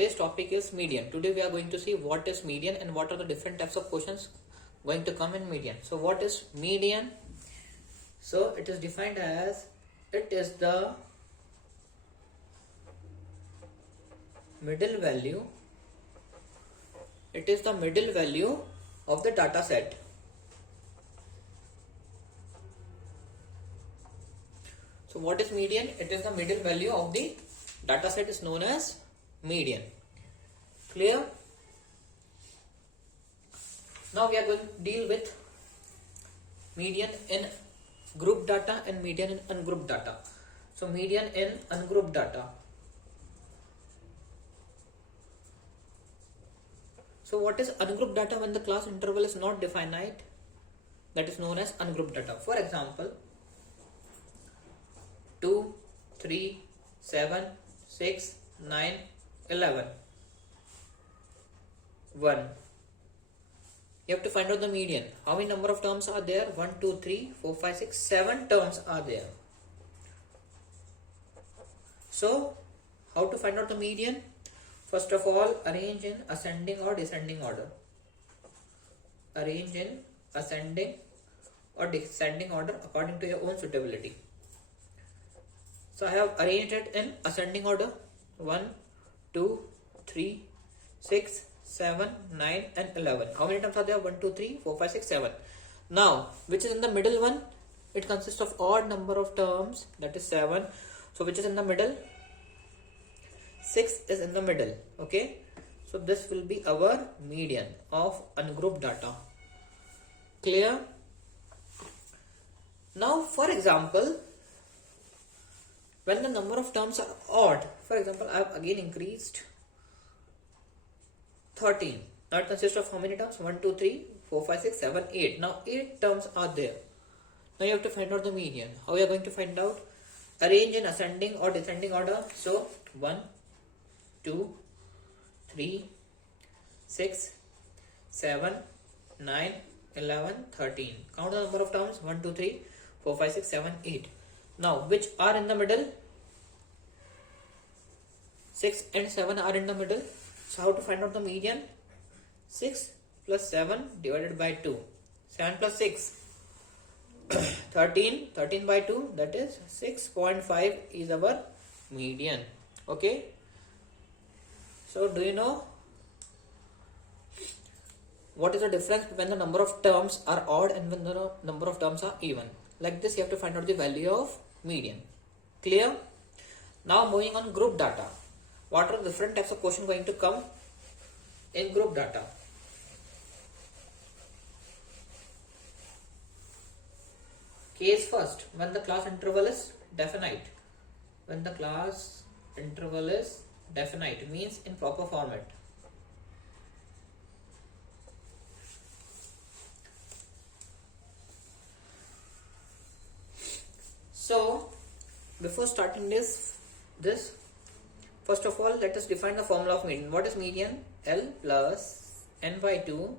today's topic is median. Today we are going to see what is median and what are the different types of questions going to come in median. So what is median? So it is defined as it is the middle value. It is the middle value of the data set. So what is median? It is the middle value of the data set is known as median. Clear? Now we are going to deal with median in group data and median in ungrouped data. So median in ungrouped data. So what is ungrouped data when the class interval is not definite? That is known as ungrouped data. For example, 2, 3, 7, 6, 9, 11, 1. You have to find out the median. How many number of terms are there? 1, 2, 3, 4, 5, 6, 7 terms are there. So, how to find out the median? First of all, arrange in ascending or descending order. Arrange in ascending or descending order according to your own suitability. So I have arranged it in ascending order. 1, 2, 3, 6, 7, 9 and 11. How many terms are there? 1, 2, 3, 4, 5, 6, 7. Now, which is in the middle one? It consists of odd number of terms, that is 7. So which is in the middle? 6 is in the middle. Okay. So this will be our median of ungrouped data. Clear? Now for example, when the number of terms are odd, for example, I have again increased 13. Now it consists of how many terms? 1, 2, 3, 4, 5, 6, 7, 8. Now 8 terms are there. Now you have to find out the median. How we are going to find out? Arrange in ascending or descending order. So 1, 2, 3, 6, 7, 9, 11, 13. Count the number of terms. 1, 2, 3, 4, 5, 6, 7, 8. Now, which are in the middle? 6 and 7 are in the middle. So, how to find out the median? 6 plus 7 divided by 2. 7 plus 6. 13. 13 by 2, that is 6.5 is our median. Okay. So, do you know what is the difference when the number of terms are odd and when the number of terms are even? Like this, you have to find out the value of median. Clear? Now moving on group data. What are the different types of questions going to come in group data? Case first, when the class interval is definite. When the class interval is definite means in proper format. So, before starting this, first of all, let us define the formula of median. What is median? L plus n by 2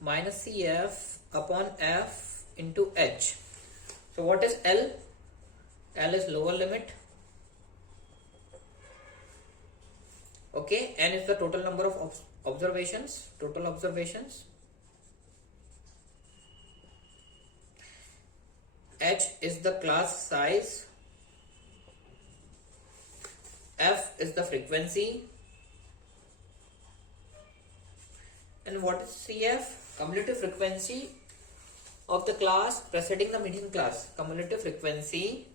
minus CF upon F into H. So, what is L? L is lower limit. Okay, n is the total number of observations, total observations. H is the class size. F is the frequency. And what is CF? Cumulative frequency of the class preceding the median class. Cumulative frequency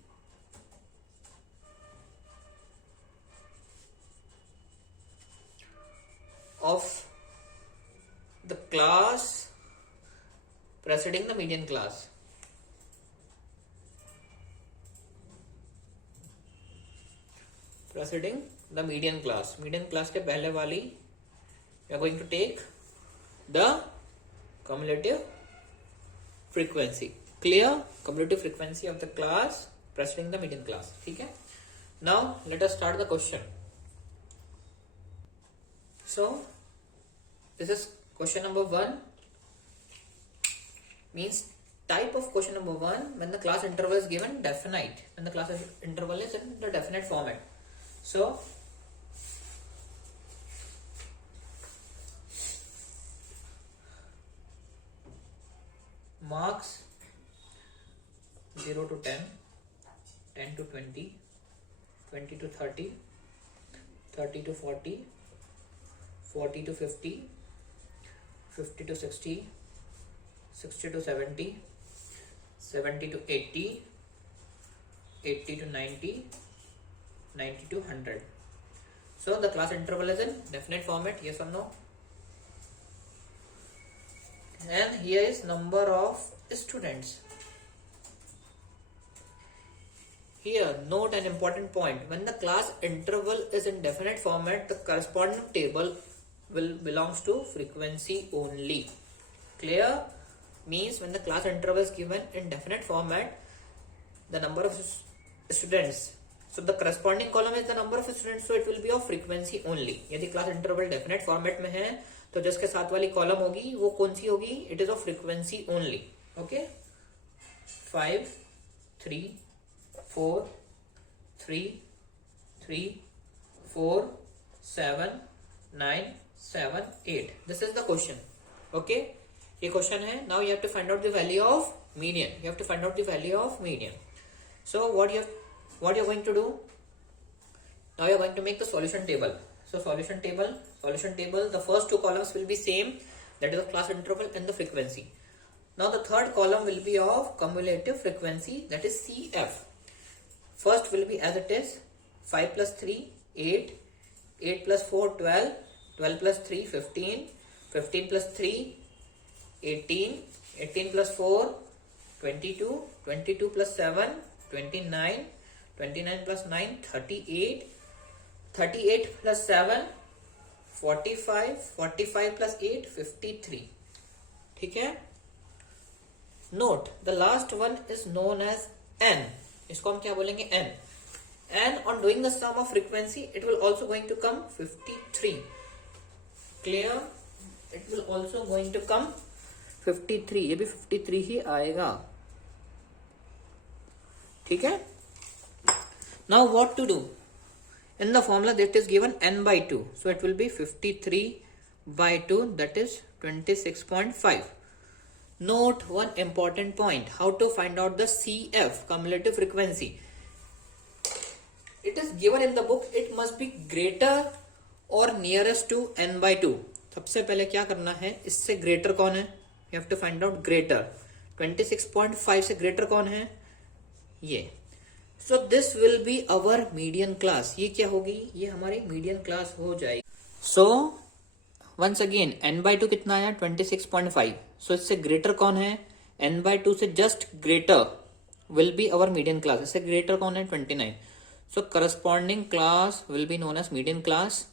of the class preceding the median class. Preceding the median class. Median class के पहले वाली we are going to take the cumulative frequency. Clear? Cumulative frequency of the class preceding the median class. ठीक है? Now let us start the question. So this is question number 1. Means type of question number 1 when the class interval is given definite. When the class interval is in the definite format. So marks 0 to 10, 10 to 20, 20 to 30, 30 to 40, 40 to 50, 50 to 60, 60 to 70, 70 to 80, 80 to 90, 90 to 100. So the class interval is in definite format, yes or no? And here is number of students. Here note an important point. When the class interval is in definite format, the corresponding table will belongs to frequency only. Clear? Means when the class interval is given in definite format, the number of students, so the corresponding column is the number of students, so it will be of frequency only. यदि class interval definite format में है तो जिसके साथ वाली column होगी वो कौन सी होगी? It is of frequency only. Okay, 5 3 4 3 3 4 7 9 7 8. This is the question. Okay, ये क्वेश्चन है. Now you have to find out the value of median. You have to find out the value of median. So what you're going to do? Now you're going to make the solution table. So solution table, the first two columns will be same, that is the class interval and the frequency. Now the third column will be of cumulative frequency, that is CF. First will be as it is, 5 plus 3 8, 8 plus 4 12, 12 plus 3 15, 15 plus 3 18, 18 plus 4 22, 22 plus 7 29, 29 plus 9 38, 38 plus 7 45, 45 plus 8 53. ठीक है. Note the last one is known as n. इसको हम क्या बोलेंगे? n. n on doing the sum of frequency, it will also going to come 53. Clear? It will also going to come 53. ये भी 53 ही आएगा. ठीक है. Now what to do? In the formula that is given n by 2, so it will be 53 by 2, that is 26.5. Note one important point, how to find out the CF, cumulative frequency. It is given in the book, it must be greater or nearest to n by 2. सबसे पहले क्या करना है? इससे greater कौन है? You have to find out greater. 26.5 से greater कौन है? ये. So this will be our median class. ये क्या होगी? ये हमारी median class हो जाएगी. So once again n by 2 कितना आया? 26.5. So इससे greater कौन है? n by 2 से just greater will be our median class. इससे greater कौन है? 29. So corresponding class will be known as median class.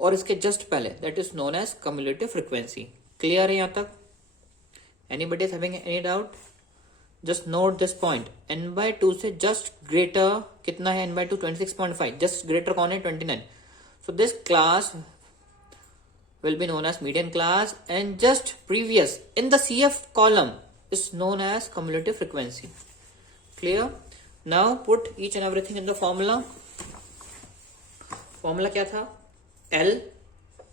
और इसके just पहले that is known as cumulative frequency. Clear है यहाँ तक? Anybody is having any doubt? Just note this point. n by 2 से just greater कितना है? n by 2 26.5. just greater कौन है? 29. So this class will be known as median class, and just previous in the CF column is known as cumulative frequency. Clear? Now put each and everything in the formula. Formula क्या था? L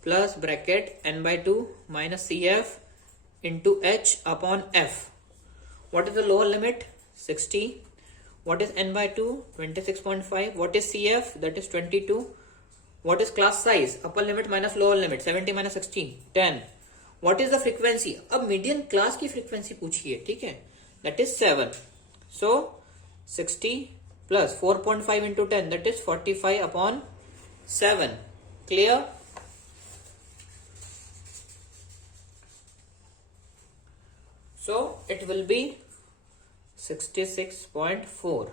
plus bracket n by 2 minus CF into H upon F. What is the lower limit? 60. What is n by 2? 26.5. What is CF? That is 22. What is class size? Upper limit minus lower limit. 70 minus 16. 10. What is the frequency? अब median class की frequency पूछिए. ठीक है? That is 7. So 60 plus 4.5 into 10. That is 45 upon 7. Clear? So it will be 66.4.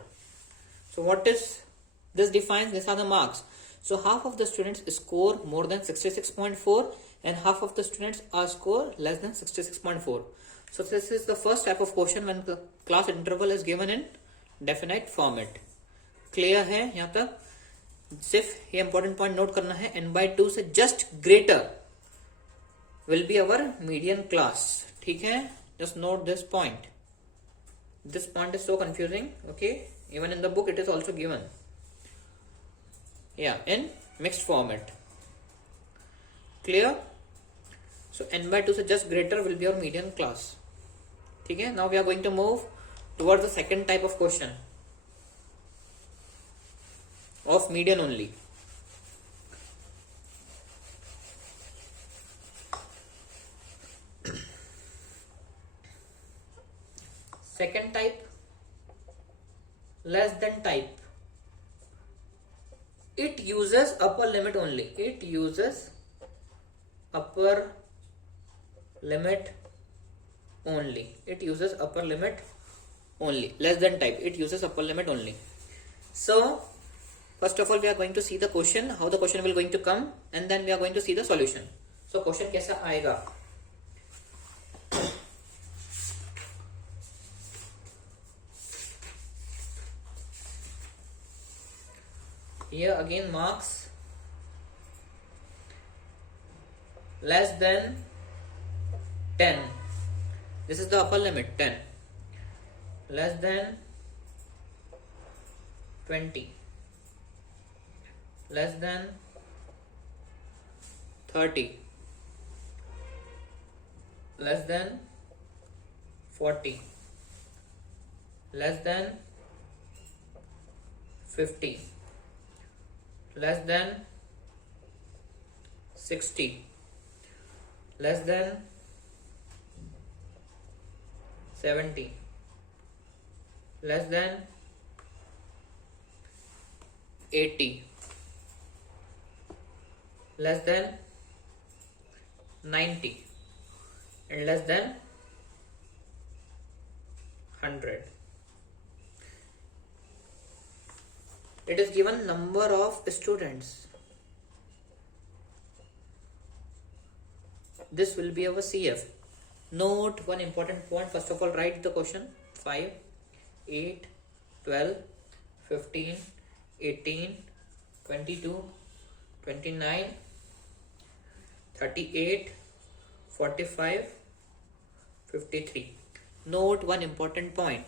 So what is this defines? These are the marks. So half of the students score more than 66.4 and half of the students are score less than 66.4. So this is the first type of question when the class interval is given in definite format. Clear है यहाँ तक? सिर्फ ये important point note करना है, n by 2 से just greater will be our median class. ठीक है? Just note this point. This point is so confusing. Okay, even in the book it is also given. Yeah, in mixed format. Clear? So n by 2 से just greater will be our median class. ठीक है. Now we are going to move towards the second type of question of median only. Second type, less than type. It uses upper limit only. It uses upper limit only. It uses upper limit only. Less than type. It uses upper limit only. So, first of all, we are going to see the question, how the question will going to come, and then we are going to see the solution. So, question कैसा आएगा? Here again marks less than 10. This is the upper limit 10. Less than 20. Less than 30. Less than 40. Less than 50. Less than 60, less than 70, less than 80, less than 90, and less than 100. It is given number of students. This will be our CF. Note one important point. First of all, write the question. 5, 8, 12, 15, 18, 22, 29, 38, 45, 53. Note one important point.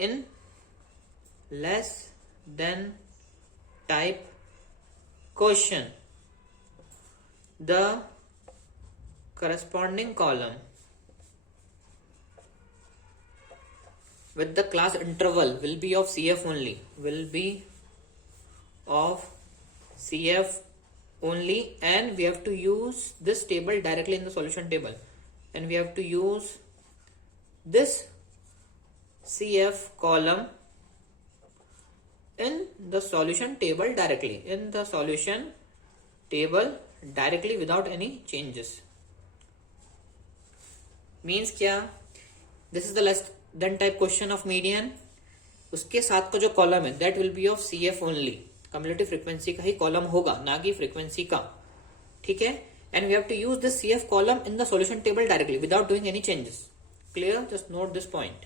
In less than type question, the corresponding column with the class interval will be of CF only. Will be of CF only, and we have to use this table directly in the solution table, and we have to use this CF column in the solution table directly. In the solution table directly without any changes. Means क्या? This is the less than type question of median. उसके साथ का जो column है that will be of CF only. Cumulative frequency का ही column होगा, ना कि फ्रीक्वेंसी का. ठीक है? And we have to use this CF column in the solution table directly without doing any changes. Clear? Just note this point.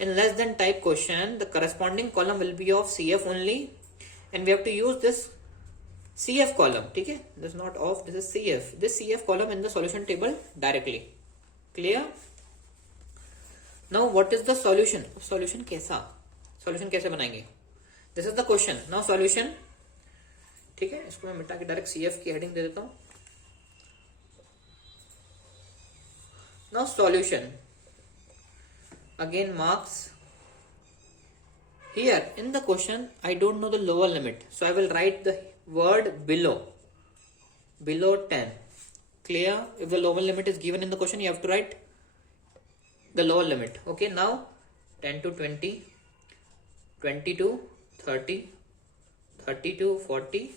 In less than type question, the corresponding column will be of CF only, and we have to use this CF column. ठीक है? This is not of, this is CF. This CF column in the solution table directly. Clear? Now what is the solution? Solution कैसा? Solution कैसे बनाएंगे? This is the question. Now solution. ठीक है? इसको मैं मिटा के डायरेक्ट CF की हेडिंग दे देता हूँ. Now solution. Again marks. Here in the question I don't know the lower limit, so I will write the word below 10. Clear? If the lower limit is given in the question, you have to write the lower limit. Okay, now 10 to 20, 20 to 30, 30 to 40,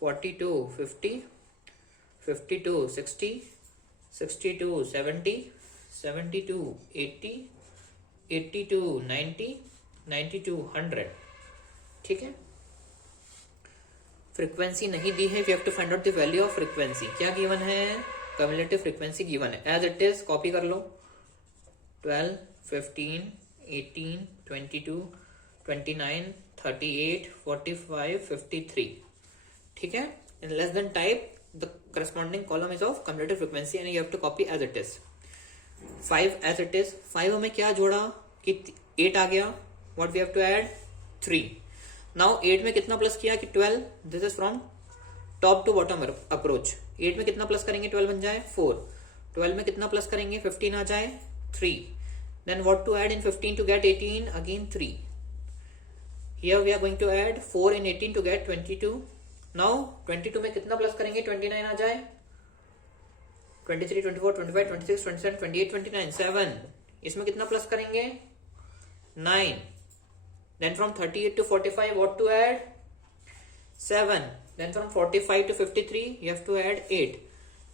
40 to 50, 50 to 60, 60 to 70, 70 to 80, 80 to 90, 90 to 100. ठीक है? Frequency नहीं दी है. We have to find out the value of frequency. क्या given है? Cumulative frequency given है. As it is copy कर लो. 12, 15, 18, 22, 29, 38, 45, 53. ठीक है? In less than type, the corresponding column is of cumulative frequency and you have to copy as it is. 5 as it is. 5 में क्या जोड़ा कि 8 आ गया. What we have to add? 3. Now 8 में कितना प्लस किया कि 12. This is from top to bottom approach. 8 में कितना प्लस करेंगे 12 बन जाए 4. 12 में कितना प्लस करेंगे 15 आ जाए 3. Then what to add in 15 to get 18? Again 3. Here we are going to add 4 in 18 to get 22. Now 22 में कितना प्लस करेंगे? 29 आ जाए. 23, 24, 25, 26, 27, 28, 29, 7. इसमें कितना प्लस करेंगे? 9. Then from 38 to 45 what to add? 7. Then from 45 to 53 you have to add 8.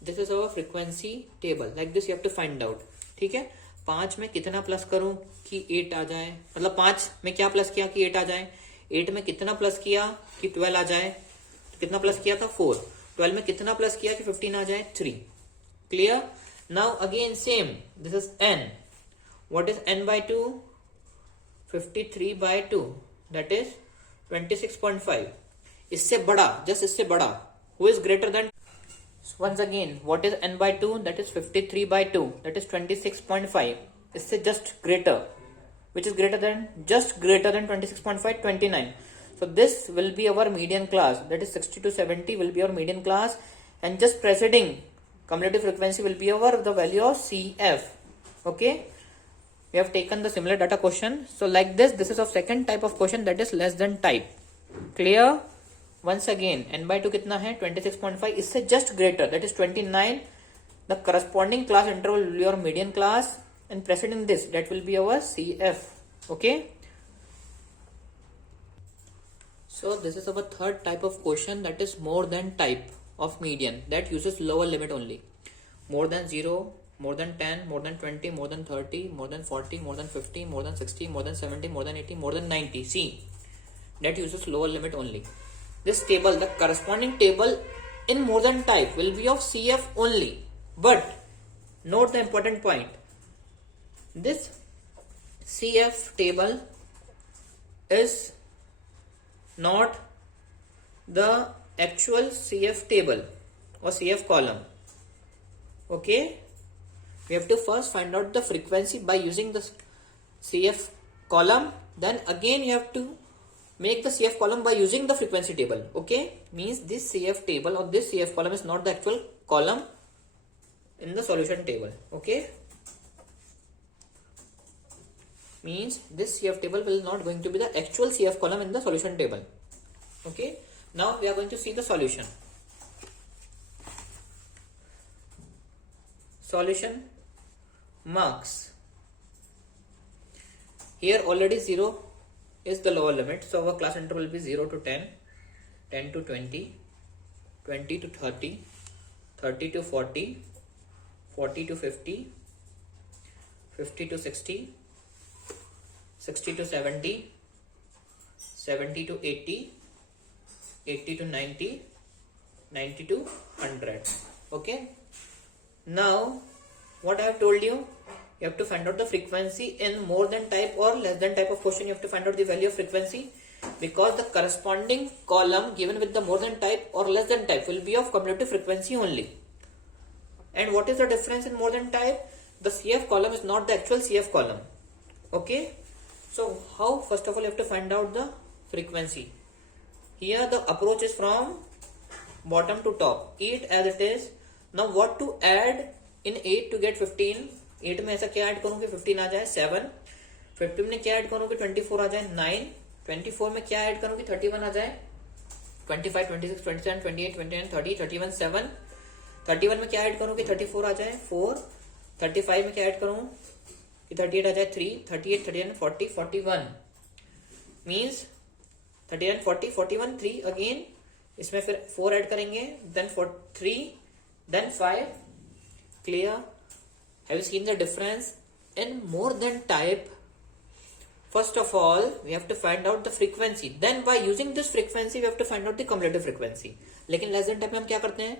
This is our frequency table. Like this you have to find out. ठीक है. 5 में कितना प्लस करूं कि 8 आ जाए, मतलब 5 में क्या प्लस किया कि 8 आ जाए. 8 में कितना प्लस किया कि 12 आ जाए, तो कितना प्लस किया था 4. 12 में कितना प्लस किया कि 15 आ जाए 3. Clear? Now again same. This is n. What is n by 2? 53 by 2. That is 26.5. इससे बड़ा, just इससे बड़ा. Who is greater than? Once again, what is n by 2? That is 53 by 2. That is 26.5. इससे just greater. Which is greater than? Just greater than 26.5, 29. So this will be our median class. That is 60 to 70 will be our median class. And just preceding cumulative frequency will be the value of CF. Okay. We have taken the similar data question. So like this is of second type of question, that is less than type. Clear? Once again, n by 2 कितना है? 26.5. इससे just greater, that is 29. The corresponding class interval will be your median class, and preceding this, that will be our CF. Okay. So this is our third type of question, that is more than type of median, that uses lower limit only. More than 0, more than 10, more than 20, more than 30, more than 40, more than 50, more than 60, more than 70, more than 80, more than 90. See, that uses lower limit only. This table, the corresponding table in more than type will be of CF only. But note the important point. This CF table is not the actual CF table or CF column. Okay. We have to first find out the frequency by using the CF column. Then again you have to make the CF column by using the frequency table. Okay. Means this CF table or this CF column is not the actual column in the solution table. Okay. Means this CF table will not going to be the actual CF column in the solution table. Okay. Now we are going to see the solution. Solution marks. Here already 0 is the lower limit. So our class interval will be 0 to 10, 10 to 20, 20 to 30, 30 to 40, 40 to 50, 50 to 60, 60 to 70, 70 to 80, 80 to 90, 90 to 100. Okay. Now what I have told you, you have to find out the frequency in more than type or less than type of question. You have to find out the value of frequency, because the corresponding column given with the more than type or less than type will be of cumulative frequency only. And what is the difference in more than type? The CF column is not the actual CF column. Okay. So how? First of all you have to find out the frequency. Here the approach is from bottom to top. 8 as it is. Now what to add in 8 to get 15? 8 में ऐसा क्या add करूं कि 15 आ जाए? 7. 15 में क्या add करूं कि 24 आ जाए? 9. 24 में क्या ऐड करूं कि 31 आ जाए? 25, 26, 27, 28, 29, 30, 31, 7. 31 में क्या ऐड करूं कि 34 आ जाए? 4. 35 में क्या ऐड करूं कि 38 आ जाए? 3. 38, 39, 40, 41. Means 39, 40, 41, 3 again. इसमें फिर 4 ऐड करेंगे, then 3, then 5. Clear? Have you seen the difference? In more than type, first of all we have to find out the frequency. Then by using this frequency we have to find out the cumulative frequency. लेकिन less than type में हम क्या करते हैं?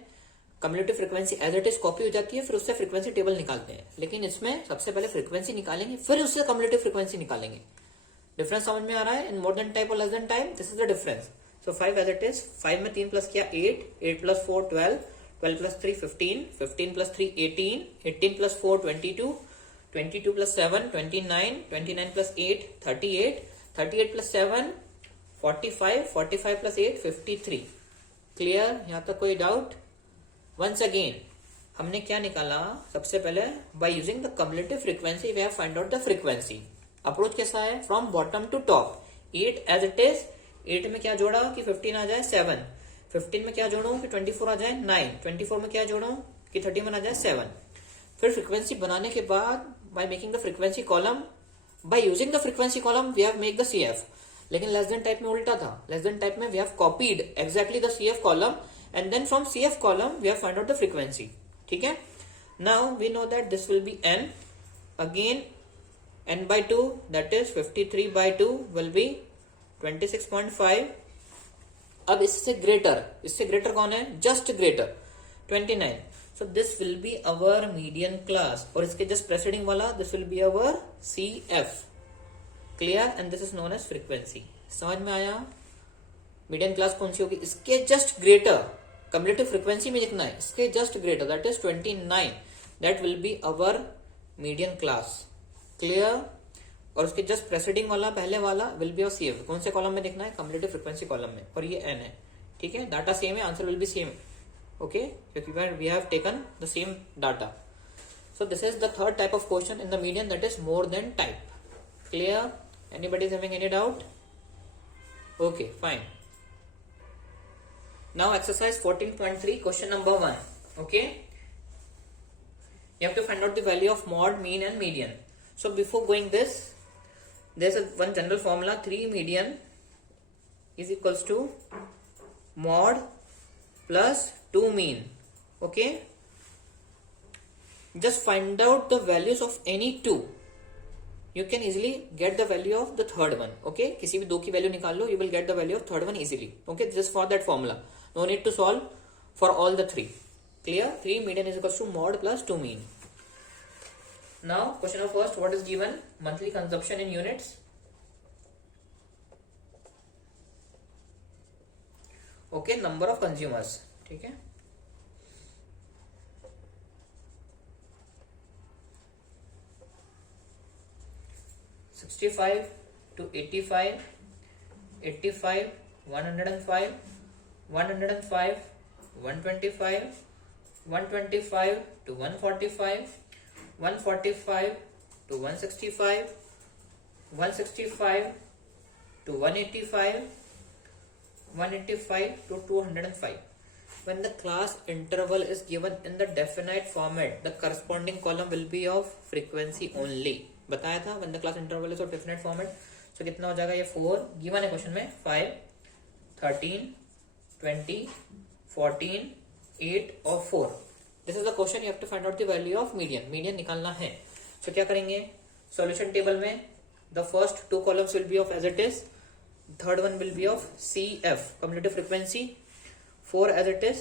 Cumulative frequency as it is copy हो जाती है, फिर उससे frequency table निकालते हैं. लेकिन इसमें सबसे पहले frequency निकालेंगे, फिर उससे cumulative frequency निकालेंगे. Difference समझ में आ रहा है? In more than type or less than type, this is the difference. So 5 as it is. 5 में 3 plus किया 8, 8 plus 4 12, 12 plus 3 15, 15 plus 3 18, 18 plus 4 22, 22 plus 7 29, 29 plus 8 38, 38 plus 7 45, 45 plus 8 53. Clear? यहाँ तक कोई doubt? Once again, हमने क्या निकाला सबसे पहले, by using the cumulative frequency we have find out the frequency. Approach कैसा है, from bottom to top, 8 as it is, 8 में क्या जोड़ा कि 15 आ जाए 7, 15 में क्या जोड़ू कि 24 आ जाए 9, 24 में क्या जोड़ू कि 31 आ जाए 7। फिर फ्रीक्वेंसी बनाने के बाद by making the frequency column, by using the frequency column we have make the CF। लेकिन लेस देन टाइप में उल्टा था, लेस देन टाइप में we have copied exactly the CF column and then from CF column we have find out the frequency. ठीक है, now we know that this will be n, again n by 2 that is 53 by 2 will be 26.5। अब इससे greater कौन है, just greater 29, so this will be our median class, और इसके just preceding वाला this will be our CF, clear, and this is known as frequency. समझ में आया, मीडियन क्लास कौन सी होगी, इसके जस्ट ग्रेटर, कम्युलेटिव फ्रीक्वेंसी में जितना है इसके just greater that is 29, that will be our median class, clear. और उसके जस्ट प्रेसिडिंग वाला पहले वाला विल बी ऑफ CF, कौन से कॉलम में देखना है, कम्युलेटिव फ्रीक्वेंसी कॉलम में, और ये n है। ठीक है, डाटा सेम है, answer will be same, okay, क्योंकि we have taken the same data. So this is the third type of question in the median, that is more than type, clear? Anybody is having any doubt? Okay, fine. Now exercise 14.3 question number 1, okay, you have to find out the value of mod, mean and median. So before going this, there's one general formula, 3 median is equals to mod plus 2 mean, okay, just find out the values of any two, you can easily get the value of the third one, okay, किसी भी दो की value निकाल लो, you will get the value of third one easily, okay, just for that formula, no need to solve for all the three, clear? 3 median is equals to mod plus 2 mean. Now question of first, what is given, monthly consumption in units, okay, number of consumers, ठीक है, $65 to $85, $85, $105, $105, $125, $125 to $145, $145 to $165, $165 to $185, $185 to $205. When the class interval is given in the definite format, the corresponding column will be of frequency only. बताया था when the class interval is of definite format, so कितना हो जाएगा, ये 4 given है question में, 5, 13, 20, 14, 8 और 4. This is the question, you have to find out the value of median, median निकालना है। so क्या करेंगे, सॉल्यूशन टेबल में the first 2 columns will be of as it is, third one will be of CF, cumulative frequency, 4 as it is,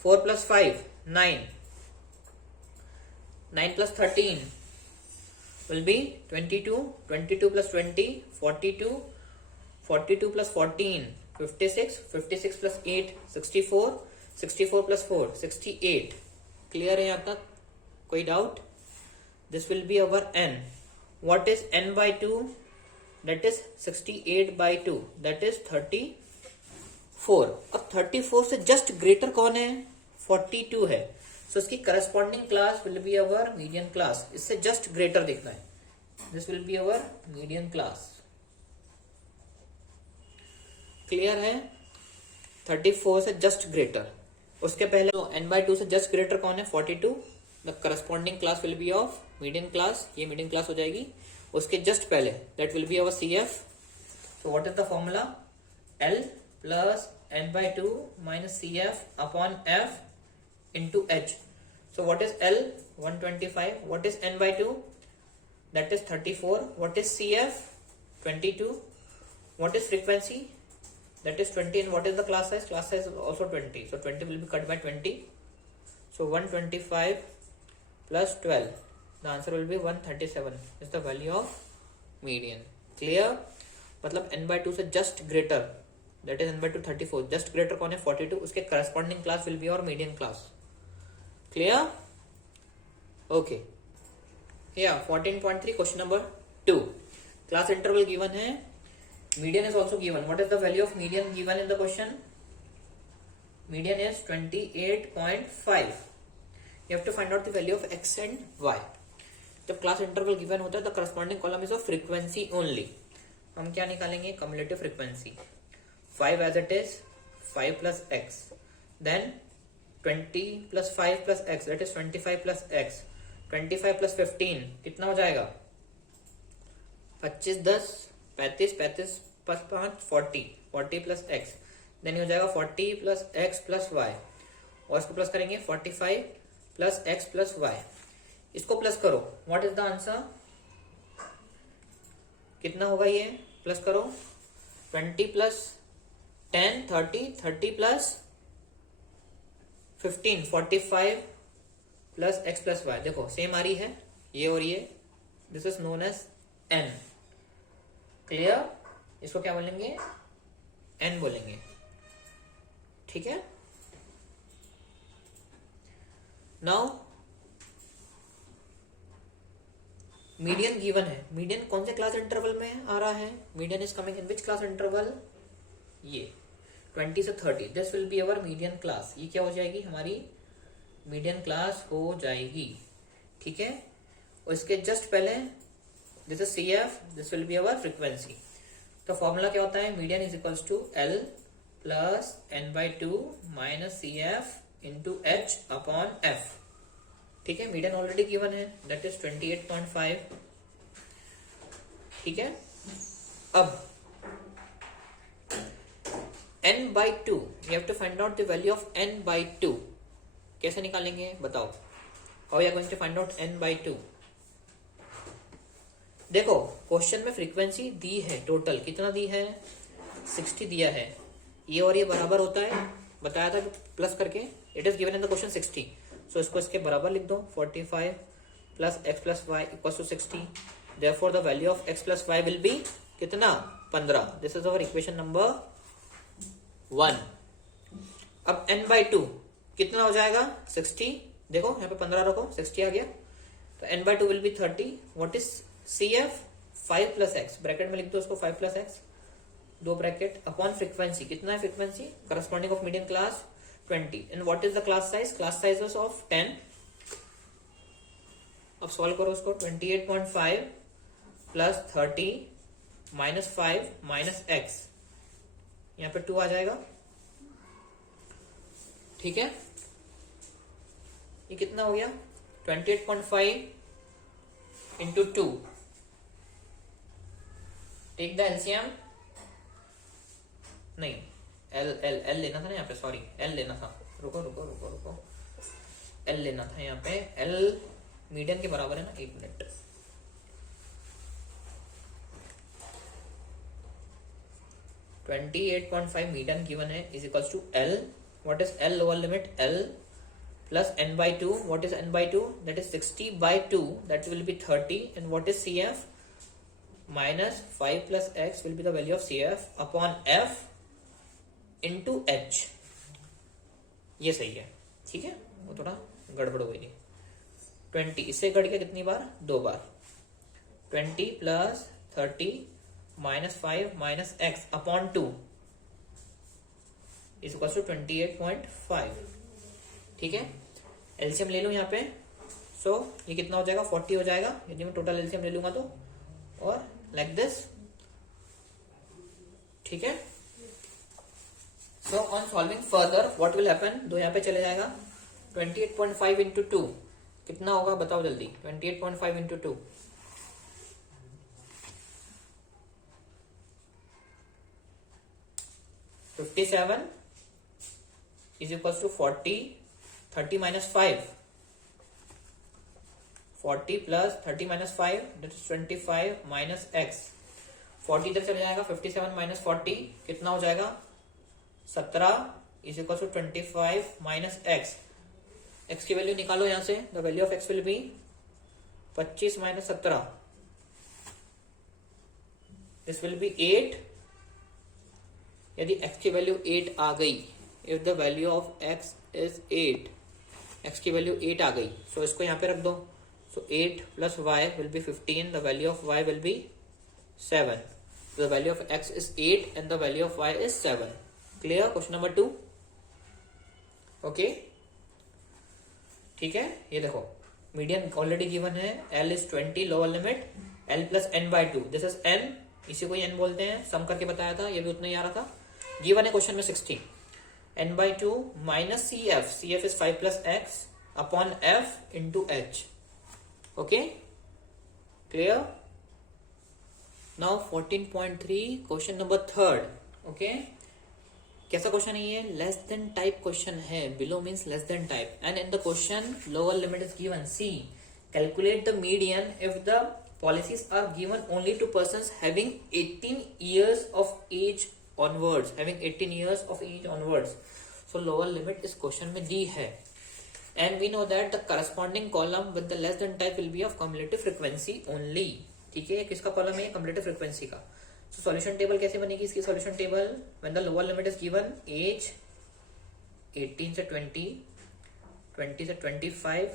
4 plus 5, 9, 9 plus 13 will be 22, 22 plus 20, 42, 42 plus 14, 56, 56 plus 8, 64, 64 plus 4, 68. Clear है यहाँ तक, कोई doubt? This will be our n. What is n by 2? That is 68 by 2, that is 34. अब 34 से just greater कौन है, 42 है, सो इसकी corresponding class will be our median class, इससे जस्ट ग्रेटर देखना है, this will be our median class, clear है? 34 से जस्ट ग्रेटर, उसके पहले तो n by 2 से जस्ट ग्रेटर कौन है, 42, the corresponding class will be of median class, ये मीडियन क्लास हो जाएगी, उसके जस्ट पहले that will be our CF. So what is the formula, L plus n by 2 minus CF upon F into H. So what is L? 125. What is n by 2? That is 34. What is CF? 22. What is frequency? That is 20. And what is the class size? Class size is also 20. So 20 will be cut by 20. So 125 plus 12. The answer will be 137 is the value of median. Clear? मतलब n by 2 से just greater, that is n by 2 34, just greater कौन है, 42, उसके corresponding class will be our median class. Clear? Okay. Yeah, 14.3 question number 2. Class interval given है, median is also given. What is the value of median given in the question? Median is 28.5. You have to find out the value of x and y. जब class interval given होता है तो corresponding column is of frequency only. हम क्या निकालेंगे? Cumulative frequency. 5 as it is, 5 plus x, then 20 plus 5 plus x, that is 25 plus x, 25 plus 15 कितना हो जाएगा? 25 10 35, 35 plus 5 40, 40 plus x, देन हो जाएगा 40 plus x plus y, और इसको प्लस करेंगे 45 plus x plus y. इसको प्लस करो. What is the answer? कितना होगा ये? प्लस करो. 20 plus 10 30, 30 plus 15 45 plus x plus y. देखो सेम आ रही है ये और ये. This is known as n. Clear? इसको क्या बोलेंगे? n बोलेंगे. ठीक है. नाउ मीडियन गिवन है. मीडियन कौन से क्लास इंटरवल में आ रहा है? Median is coming in which class interval? ये 20 से 30. This will be our median class. ये क्या हो जाएगी? हमारी मीडियन क्लास हो जाएगी. ठीक है. और इसके जस्ट पहले this is CF, this will be our frequency. तो फॉर्मूला क्या होता है? Median is equals to L plus n/2 minus CF into H upon F. ठीक है. मीडियन ऑलरेडी गिवन है, दैट इज 28.5. ठीक है. अब n/2, you have to find out the value of n/2. कैसे निकालेंगे बताओ? How you are going to find out n/2? देखो क्वेश्चन में फ्रीक्वेंसी दी है, टोटल कितना दी है? 60 दिया है. ये और ये बराबर होता है, बताया था प्लस करके. It is given in the question 60. So इसको इसके बराबर लिख दो. 45 plus x plus y equal to 60. Therefore the value of x plus y will be कितना? 15. This is our equation number 1. अब n/2 कितना हो जाएगा? 60. देखो यहाँ पे 15 रखो, 60 आ गया. तो n/2 will be 30. What is CF? 5 plus x. Bracket में लिख दो उसको 5 प्लस x, दो ब्रैकेट, अपॉन फ्रीक्वेंसी. कितना है frequency? Corresponding of median class 20. And what is the class size? Class size of 10. अब सॉल्व करो उसको. 28.5 प्लस 30 माइनस 5 माइनस x, यहाँ पे 2 आ जाएगा. ठीक है. ये कितना हो गया? 28.5 इंटू 2. Take the LCM. नहीं, एल लेना था ना यहाँ पे. सॉरी, एल लेना था. रुको रुको रुको रुको. एल लेना था यहाँ पे. एल मीडियन के बराबर है ना. 1 मिनट. $28.5 मीडियन गिवन है is equals to L. What is L? Lower limit L plus n/2. What is n/2? That is 60/2. That will be 30. And what is CF? Minus 5 plus x will be the value of CF upon F into H. ये सही है. ठीक है. वो थोड़ा गड़बड़ हो गई. 20 इससे कट गया कितनी बार? 2 बार. 20 plus 30 minus 5 minus x upon 2 is equal to 28.5. ठीक है. एलसीएम ले लो यहाँ पे. सो ये कितना हो जाएगा? 40 हो जाएगा यदि मैं टोटल एलसीएम ले लूंगा तो. और लाइक दिस. ठीक है. So on solving further what will happen? 2 यहाँ पे चले जाएगा. 28.5 इंटू 2 कितना होगा बताओ जल्दी. 28.5 into 2 57 is equals to 40. 30 minus 5. 40 plus 30 minus 5, that is 25 minus x. 40 इधर चले जाएगा. 57 minus 40 कितना हो जाएगा? 17 is equals to 25 minus x. x की वैल्यू निकालो यहां से. The value of x will B 25 minus 17. This will B 8. यदि x की वैल्यू 8 आ गई, if the value of x is 8, x की वैल्यू 8 आ गई, सो इसको यहाँ पे रख दो. सो 8 plus y will B 15. The value of y will B 7. The value of x is 8 and the value of y is 7. Clear? Question number 2. Okay. ठीक है, ये देखो मीडियन ऑलरेडी गिवन है, L is 20, lower limit L plus n by 2, this is n, इसी को n बोलते हैं, सम करके बताया था, ये भी उतना ही आ रहा था। गिवन है क्वेश्चन में 60, n by 2 minus C F is 5 plus X upon f into h। Okay, clear. Now 14.3 question number 3। Okay, कैसा क्वेश्चन है ये? लेस देन टाइप क्वेश्चन है, below means less than type, and in the question lower limit is given see, calculate the median if the policies are given only to persons having 18 years of age onwards, having 18 years of age onwards. So lower limit इस question में दी है, and we know that the corresponding column with the less than type will be of cumulative frequency only। ठीक है, किसका column है? cumulative frequency का। So solution table कैसे बनेगी इसकी? solution table when the lower limit is given age 18 से 20, 20 से 25,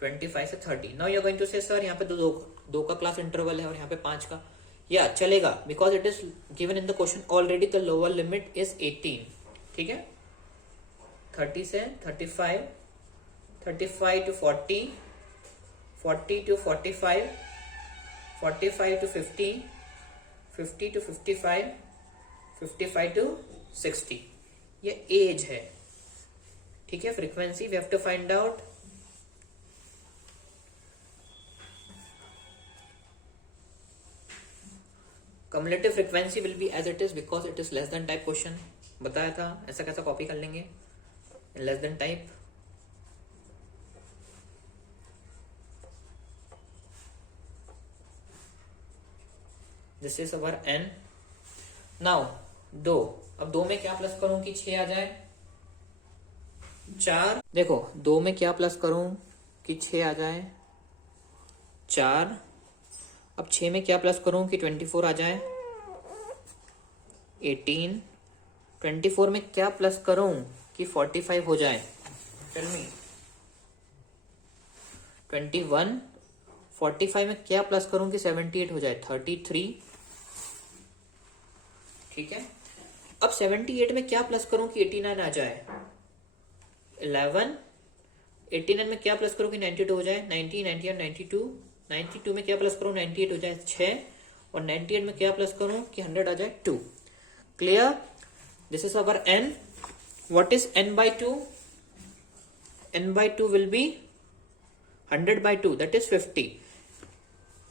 25 से 30। Now you are going to say sir यहाँ पे दो का क्लास इंटरवल है और यहाँ पे 5 का, या चलेगा, because it is given in the question already the lower limit is 18। ठीक है, 30 से 35, 35 to 40, 40 to 45, 45 to 50, 50 to 55, 55 to 60, ये एज है। ठीक है, frequency we have to find out. Cumulative frequency will be as it is because it is less than type question, बताया था। ऐसा कैसा कॉपी कर लेंगे less than type. This is our n। नाउ 2, अब 2 में क्या प्लस करूं कि 6 आ जाए? 4, देखो 2 में क्या प्लस करूं कि 6 आ जाए? 4। अब 6 में क्या प्लस करूं कि 24 आ जाए? 18। 24 में क्या प्लस करूं कि 45 हो जाए? Tell me. 21। 45 में क्या प्लस करूं कि 78 हो जाए? 33। ठीक है, अब 78 में क्या प्लस करूं कि 89 आ जाए? 11। 89 में क्या प्लस करूं कि 92 हो जाए? 90, 91, 92। 92 में क्या प्लस करूं 98 हो जाए 6, और 98 में क्या प्लस करूं कि 100 आ जाए 2। Clear? This is our n। What is n by 2? n by 2 will be 100 by 2, that is 50।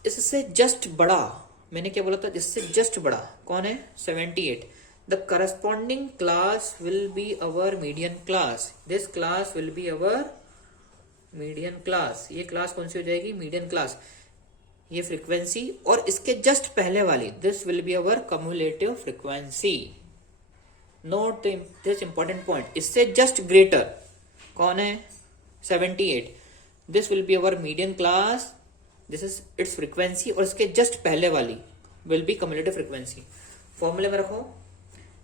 इससे जस्ट बड़ा, मैंने क्या बोला था? इससे जस्ट बड़ा कौन है? 78। The corresponding class will be our median class. This class will be our median class. ये क्लास कौन सी हो जाएगी? Median class. ये फ्रीक्वेंसी, और इसके जस्ट पहले वाली this will be our cumulative frequency. Note this important point, इससे जस्ट ग्रेटर कौन है? 78। This will be our median class, this is it's frequency, और इसके जस्ट पहले वाली विल बी कम्युलेटिव फ्रीक्वेंसी। फॉर्मूले में रखो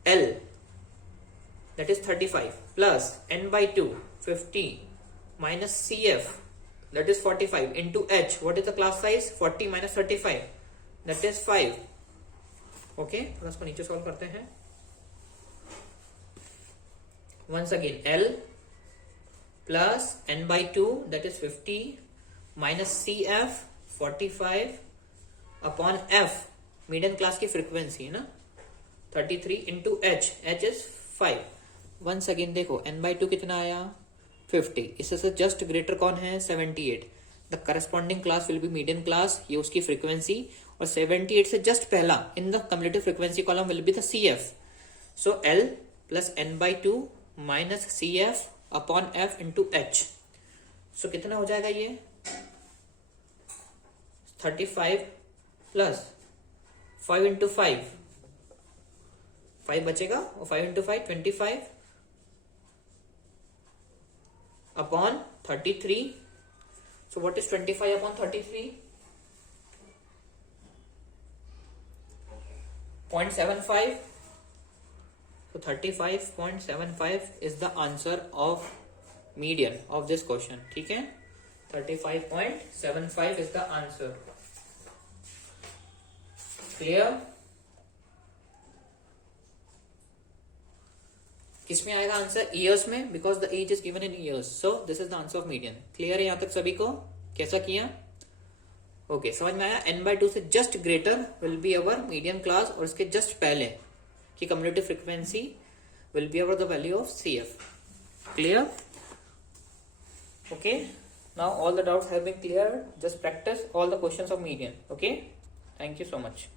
L that is 35 plus n by 2 50 minus CF that is 45 into H. What is the class size? 40 minus 35 that is 5. Okay, थोड़ा इसको नीचे सॉल्व करते हैं। Once again L plus n by 2 that is 50 minus CF 45 upon F, median class की frequency है ना, 33 into H, H is 5। Once again देखो n by 2 कितना आया? 50। इससे जस्ट ग्रेटर कौन है? 78। The corresponding class will be median class, ये उसकी फ्रीक्वेंसी, और 78 से जस्ट पहला in the cumulative frequency column will be the CF। So L plus n by 2 minus CF upon F into H। सो कितना हो जाएगा ये? 35 प्लस 5 इंटू 5 बचेगा, और 5 into 5 25 upon 33। So what is 25 upon 33? 0.75। So 35.75 is the answer of median of this question। ठीक है, 35.75 is the answer। Clear? किसमें आएगा आंसर? ईयर्स में, because the age is given in years, so this is the answer of median. Clear है यहां तक सभी को? कैसा किया? ओके, समझ में आया? n/2 से just greater will be our median class, और इसके जस्ट पहले की cumulative frequency will be our the value of CF। Clear? Okay, now all the doubts have been cleared. Just practice all the questions of median. Okay, thank you so much.